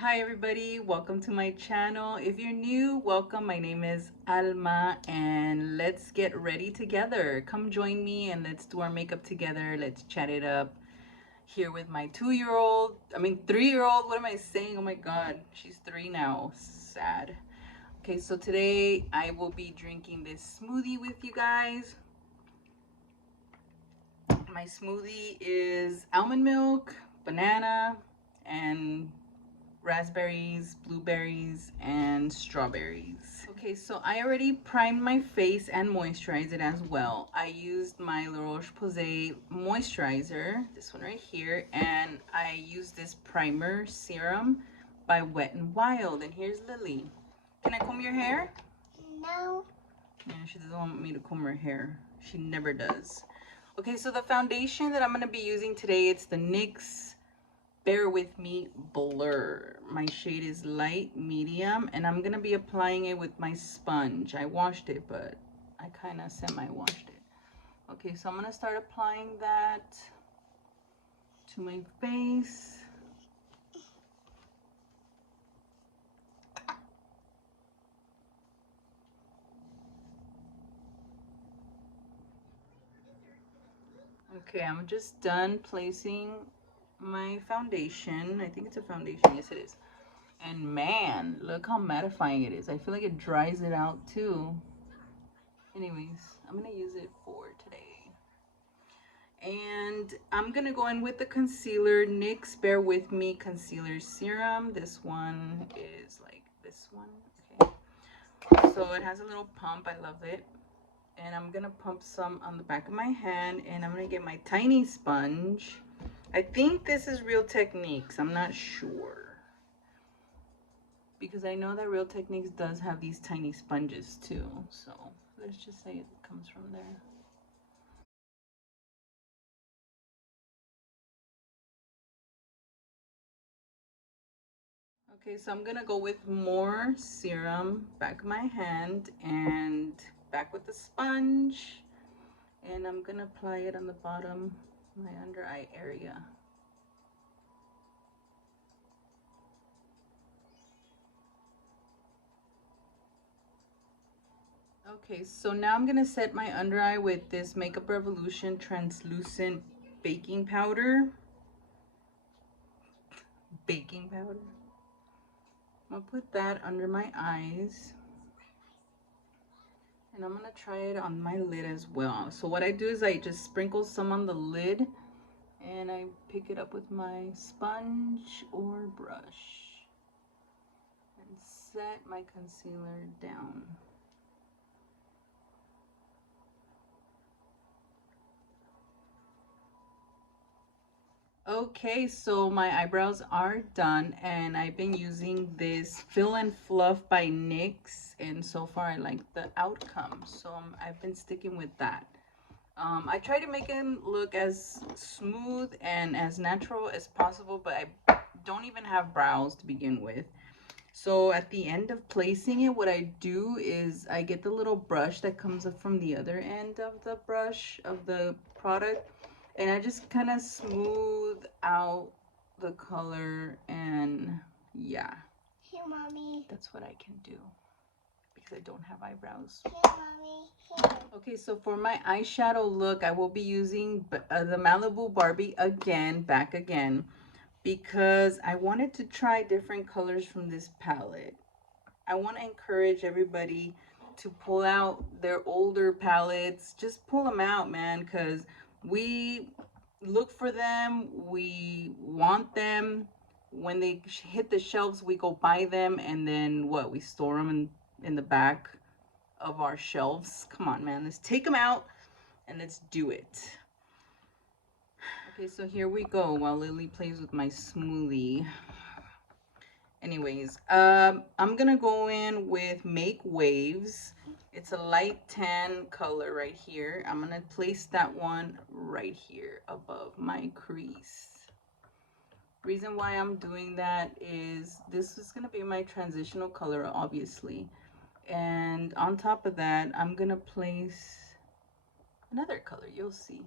Hi everybody, welcome to my channel. If you're new, welcome. My name is Alma and let's get ready together. Come join me and let's do our makeup together. Let's chat it up here with my 3-year-old. What am I saying? Oh my god, she's 3 now. Sad. Okay, so today I will be drinking this smoothie with you guys. My smoothie is almond milk, banana, and raspberries, blueberries, and strawberries. Okay, so I already primed my face and moisturized it as well. I used my La Roche-Posay moisturizer, this one right here, and I used this primer serum by Wet n Wild. And here's Lily. Can I comb your hair? No. Yeah, she doesn't want me to comb her hair. She never does. Okay, so the foundation that I'm going to be using today, it's the NYX Bear With Me Blur. My shade is light medium, and I'm gonna be applying it with my sponge. I washed it, but I kind of semi-washed it. Okay, so I'm gonna start applying that to my face. Okay, I'm just done placing my foundation. I think it's a foundation. Yes, it is. And man, look how mattifying it is. I feel like it dries it out too. Anyways, I'm gonna use it for today. And I'm gonna go in with the concealer, NYX Bear With Me Concealer Serum. This one is like this one. Okay, so it has a little pump. I love it. And I'm gonna pump some on the back of my hand, and I'm gonna get my tiny sponge. I think this is Real Techniques. I'm not sure, because I know that Real Techniques does have these tiny sponges too. So let's just say it comes from there. Okay, so I'm gonna go with more serum, back of my hand, and back with the sponge. And I'm gonna apply it on the bottom, my under eye area. Okay, so now I'm gonna set my under eye with this Makeup Revolution translucent baking powder. Baking powder. I'm gonna put that under my eyes. And I'm gonna try it on my lid as well. So what I do is I just sprinkle some on the lid, and I pick it up with my sponge or brush and set my concealer down. Okay, so my eyebrows are done, and I've been using this Fill and Fluff by NYX, and so far I like the outcome, so I've been sticking with that. I try to make them look as smooth and as natural as possible, but I don't even have brows to begin with. So at the end of placing it, what I do is I get the little brush that comes up from the other end of the brush of the product, and I just kind of smooth out the color, and yeah. Here, Mommy. That's what I can do because I don't have eyebrows. Here, Mommy. Here. Okay, so for my eyeshadow look, I will be using the Malibu Barbie again, back again, because I wanted to try different colors from this palette. I want to encourage everybody to pull out their older palettes. Just pull them out, man, because we look for them, we want them. When they hit the shelves, we go buy them, and then what? We store them in the back of our shelves. Come on, man, let's take them out and let's do it. Okay, so here we go while Lily plays with my smoothie. Anyways, I'm gonna go in with Make Waves. It's a light tan color right here. I'm gonna place that one right here above my crease. Reason why I'm doing that is this is gonna be my transitional color, obviously. And on top of that, I'm gonna place another color, you'll see.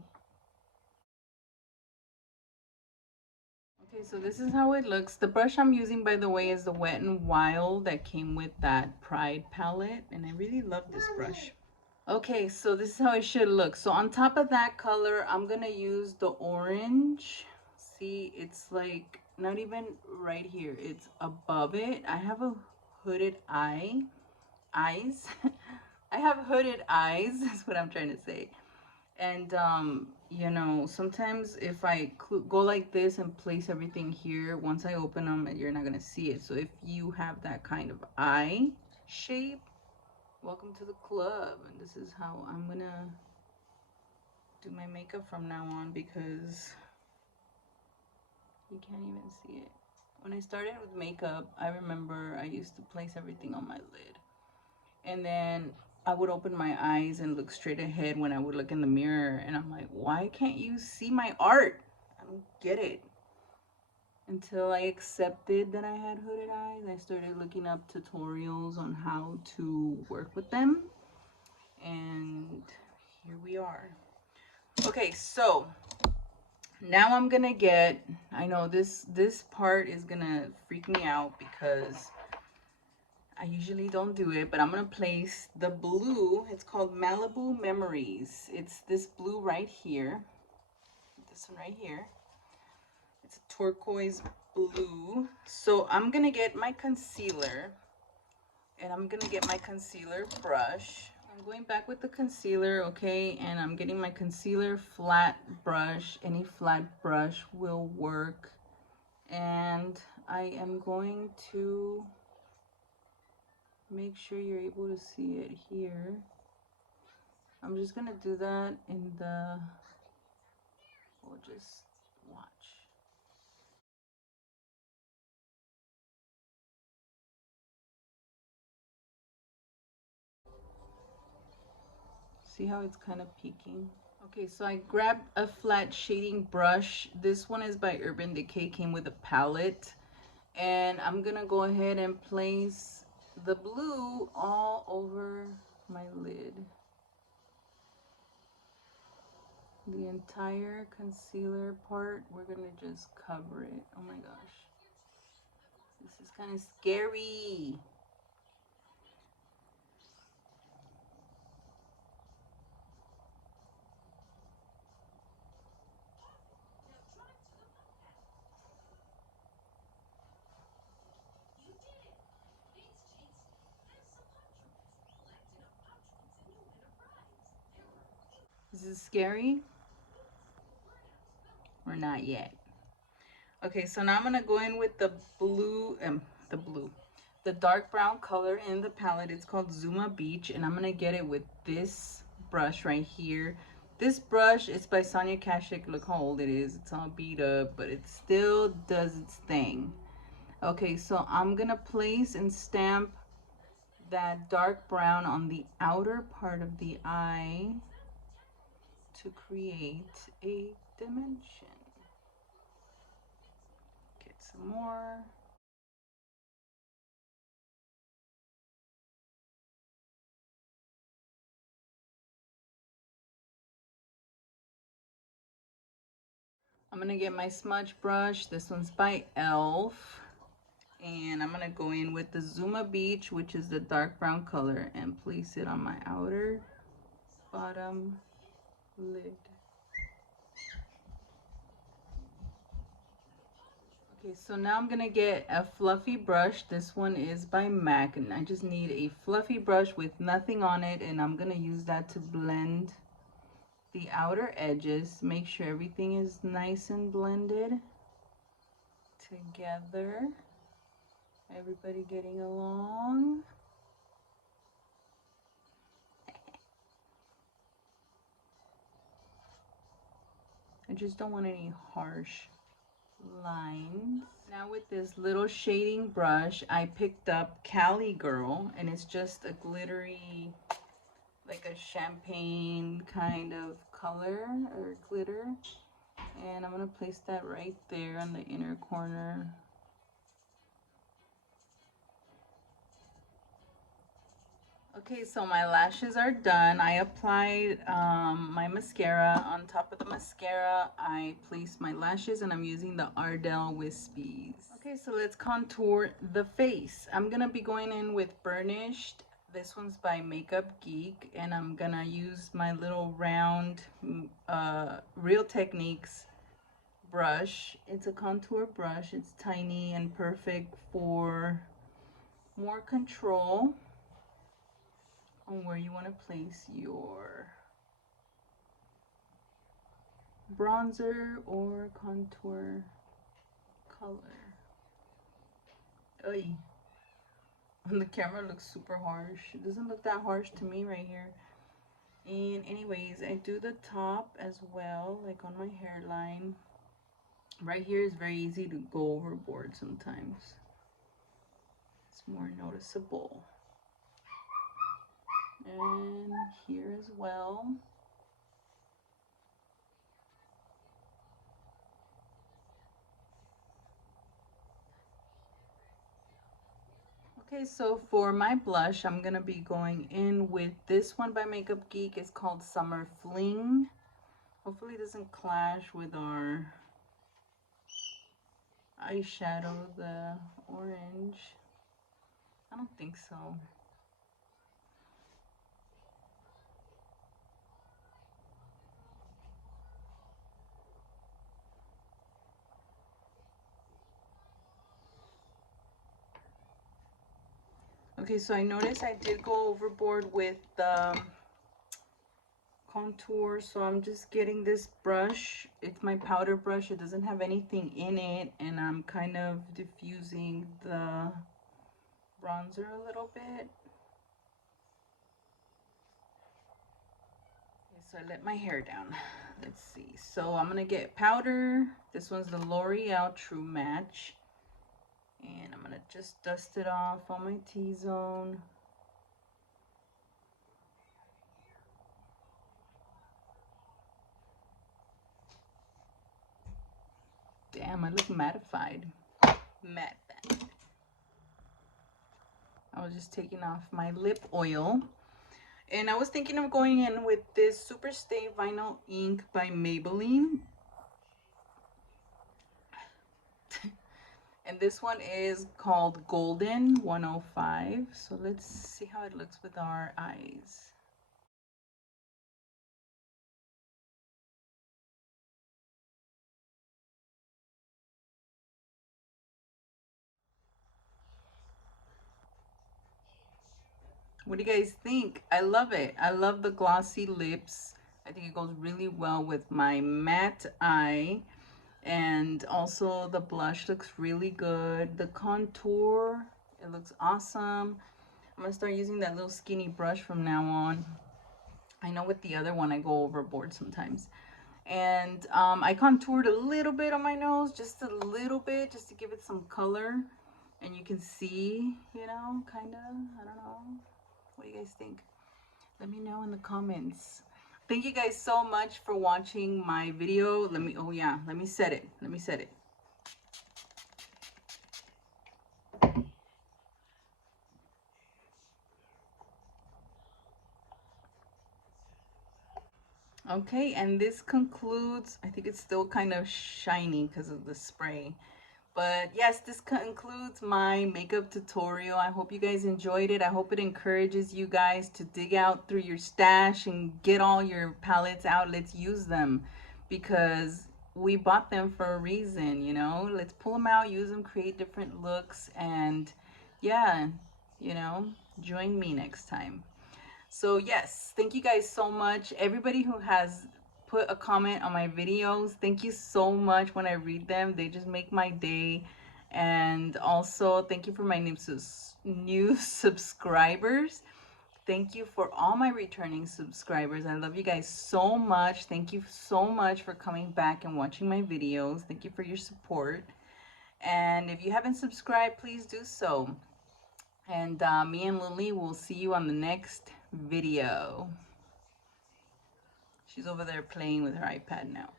Okay, so this is how it looks. The brush I'm using, by the way, is the Wet n Wild that came with that Pride palette, and I really love this brush. Okay, so this is how it should look. So on top of that color, I'm gonna use the orange. See, it's like not even right here, it's above it. I have a hooded eyes. I have hooded eyes, is what I'm trying to say. And you know, sometimes if I go like this and place everything here, once I open them, you're not gonna see it. So if you have that kind of eye shape, welcome to the club. And this is how I'm gonna do my makeup from now on, because you can't even see it. When I started with makeup, I remember I used to place everything on my lid, and then I would open my eyes and look straight ahead when I would look in the mirror, and I'm like, why can't you see my art? I don't get it. Until I accepted that I had hooded eyes, I started looking up tutorials on how to work with them, and here we are. Okay, so now I'm gonna get, I know this part is gonna freak me out because I usually don't do it, but I'm gonna place the blue. It's called Malibu Memories. It's this blue right here. This one right here. It's a turquoise blue. So I'm gonna get my concealer, and I'm gonna get my concealer brush. I'm going back with the concealer, okay, and I'm getting my concealer flat brush. Any flat brush will work. And I am going to make sure you're able to see it here. I'm just gonna do that in the, we'll just watch. See how it's kind of peeking? Okay, so I grabbed a flat shading brush. This one is by Urban Decay, came with a palette. And I'm gonna go ahead and place the blue all over my lid. The entire concealer part, we're gonna just cover it. Oh my gosh. This is kind of scary. Is this scary? Or not yet? Okay, so now I'm gonna go in with the blue, the dark brown color in the palette. It's called Zuma Beach, and I'm gonna get it with this brush right here. This brush is by Sonia Kashuk. Look how old it is. It's all beat up, but it still does its thing. Okay, so I'm gonna place and stamp that dark brown on the outer part of the eye to create a dimension. Get some more. I'm gonna get my smudge brush. This one's by e.l.f. And I'm gonna go in with the Zuma Beach, which is the dark brown color, and place it on my outer bottom lid. Okay, so now I'm gonna get a fluffy brush. This one is by MAC, and I just need a fluffy brush with nothing on it, and I'm gonna use that to blend the outer edges. Make sure everything is nice and blended together. Everybody getting along? I just don't want any harsh lines. Now with this little shading brush, I picked up Cali Girl, and it's just a glittery, like a champagne kind of color or glitter. And I'm gonna place that right there on the inner corner. Okay, so my lashes are done. I applied my mascara. On top of the mascara, I placed my lashes and I'm using the Ardell Wispies. Okay, so let's contour the face. I'm gonna be going in with Burnished. This one's by Makeup Geek, and I'm gonna use my little round Real Techniques brush. It's a contour brush. It's tiny and perfect for more control on where you want to place your bronzer or contour color. Oy. The camera looks super harsh. It doesn't look that harsh to me right here. And anyways, I do the top as well, like on my hairline. Right here is very easy to go overboard sometimes. It's more noticeable. And here as well. Okay, so for my blush, I'm gonna be going in with this one by Makeup Geek. It's called Summer Fling. Hopefully it doesn't clash with our eyeshadow, the orange. I don't think so. Okay, so I noticed I did go overboard with the contour, so I'm just getting this brush. It's my powder brush. It doesn't have anything in it, and I'm kind of diffusing the bronzer a little bit. Okay, so I let my hair down. Let's see. So I'm gonna get powder. This one's the L'Oreal True Match. And I'm gonna just dust it off on my T-zone. Damn, I look mattified. Matte. I was just taking off my lip oil. And I was thinking of going in with this Super Stay Vinyl Ink by Maybelline. And this one is called Golden 105. So let's see how it looks with our eyes. What do you guys think? I love it. I love the glossy lips. I think it goes really well with my matte eye. And also the blush looks really good. The contour, it looks awesome. I'm gonna start using that little skinny brush from now on. I know with the other one I go overboard sometimes. And I contoured a little bit on my nose, just a little bit, just to give it some color. And you can see, you know, kind of, I don't know. What do you guys think? Let me know in the comments. Thank you guys so much for watching my video. Oh yeah, let me set it. Let me set it. Okay, and this concludes, I think it's still kind of shiny because of the spray. But yes, this concludes my makeup tutorial. I hope you guys enjoyed it. I hope it encourages you guys to dig out through your stash and get all your palettes out. Let's use them because we bought them for a reason, you know? Let's pull them out, use them, create different looks, and yeah, you know, join me next time. So yes, thank you guys so much. Everybody who has put a comment on my videos, thank you so much. When I read them, they just make my day. And also thank you for my new subscribers. Thank you for all my returning subscribers. I love you guys so much. Thank you so much for coming back and watching my videos. Thank you for your support. And if you haven't subscribed, please do so. And me and Lily will see you on the next video. She's over there playing with her iPad now.